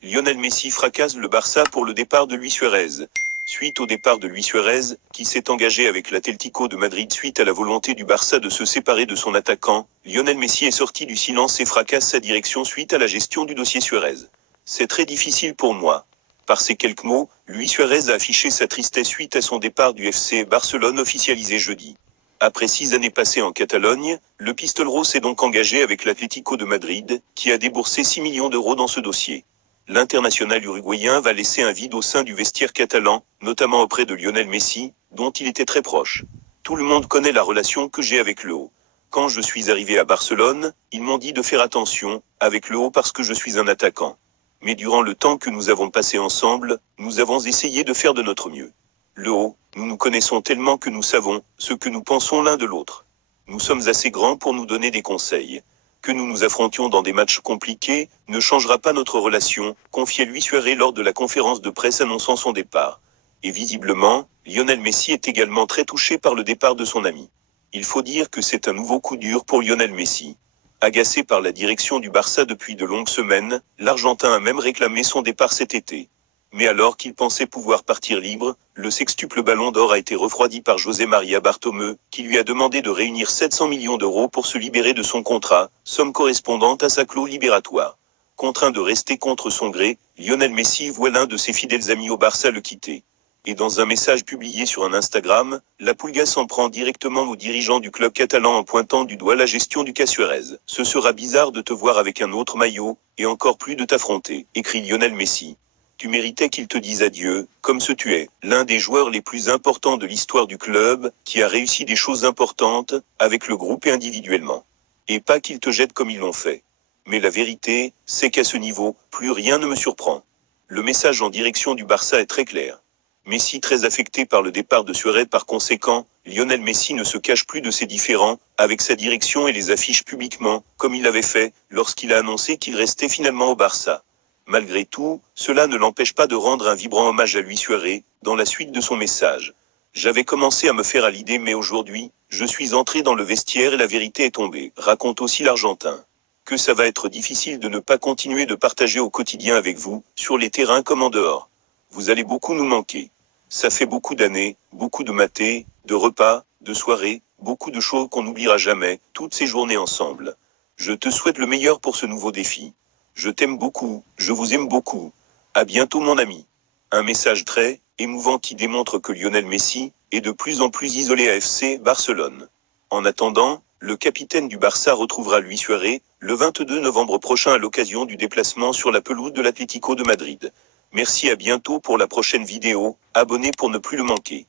Lionel Messi fracasse le Barça pour le départ de Luis Suarez. Suite au départ de Luis Suarez, qui s'est engagé avec l'Atlético de Madrid suite à la volonté du Barça de se séparer de son attaquant, Lionel Messi est sorti du silence et fracasse sa direction suite à la gestion du dossier Suarez. C'est très difficile pour moi. Par ces quelques mots, Luis Suarez a affiché sa tristesse suite à son départ du FC Barcelone officialisé jeudi. Après 6 années passées en Catalogne, le Pistolero s'est donc engagé avec l'Atlético de Madrid, qui a déboursé 6 millions d'euros dans ce dossier. L'international uruguayen va laisser un vide au sein du vestiaire catalan, notamment auprès de Lionel Messi, dont il était très proche. Tout le monde connaît la relation que j'ai avec le haut. Quand je suis arrivé à Barcelone, ils m'ont dit de faire attention avec le haut parce que je suis un attaquant. Mais durant le temps que nous avons passé ensemble, nous avons essayé de faire de notre mieux. Le haut, nous nous connaissons tellement que nous savons ce que nous pensons l'un de l'autre. Nous sommes assez grands pour nous donner des conseils. Que nous nous affrontions dans des matchs compliqués ne changera pas notre relation, confiait Luis Suarez lors de la conférence de presse annonçant son départ. Et visiblement, Lionel Messi est également très touché par le départ de son ami. Il faut dire que c'est un nouveau coup dur pour Lionel Messi. Agacé par la direction du Barça depuis de longues semaines, l'Argentin a même réclamé son départ cet été. Mais alors qu'il pensait pouvoir partir libre, le sextuple ballon d'or a été refroidi par José María Bartomeu, qui lui a demandé de réunir 700 millions d'euros pour se libérer de son contrat, somme correspondante à sa clause libératoire. Contraint de rester contre son gré, Lionel Messi voit l'un de ses fidèles amis au Barça le quitter. Et dans un message publié sur un Instagram, la Pulga s'en prend directement aux dirigeants du club catalan en pointant du doigt la gestion du cas Suarez. Ce sera bizarre de te voir avec un autre maillot, et encore plus de t'affronter, écrit Lionel Messi. Tu méritais qu'il te dise adieu, comme ce tu es, l'un des joueurs les plus importants de l'histoire du club, qui a réussi des choses importantes, avec le groupe et individuellement. Et pas qu'ils te jettent comme ils l'ont fait. Mais la vérité, c'est qu'à ce niveau, plus rien ne me surprend. Le message en direction du Barça est très clair. Messi très affecté par le départ de Suarez par conséquent, Lionel Messi ne se cache plus de ses différends, avec sa direction et les affiche publiquement, comme il l'avait fait, lorsqu'il a annoncé qu'il restait finalement au Barça. Malgré tout, cela ne l'empêche pas de rendre un vibrant hommage à Luis Suarez, dans la suite de son message. J'avais commencé à me faire à l'idée mais aujourd'hui, je suis entré dans le vestiaire et la vérité est tombée, raconte aussi l'Argentin. Que ça va être difficile de ne pas continuer de partager au quotidien avec vous, sur les terrains comme en dehors. Vous allez beaucoup nous manquer. Ça fait beaucoup d'années, beaucoup de matés, de repas, de soirées, beaucoup de choses qu'on n'oubliera jamais, toutes ces journées ensemble. Je te souhaite le meilleur pour ce nouveau défi. Je t'aime beaucoup, je vous aime beaucoup. À bientôt mon ami. Un message très émouvant qui démontre que Lionel Messi est de plus en plus isolé à FC Barcelone. En attendant, le capitaine du Barça retrouvera Luis Suarez le 22 novembre prochain à l'occasion du déplacement sur la pelouse de l'Atlético de Madrid. Merci, à bientôt pour la prochaine vidéo, abonnez pour ne plus le manquer.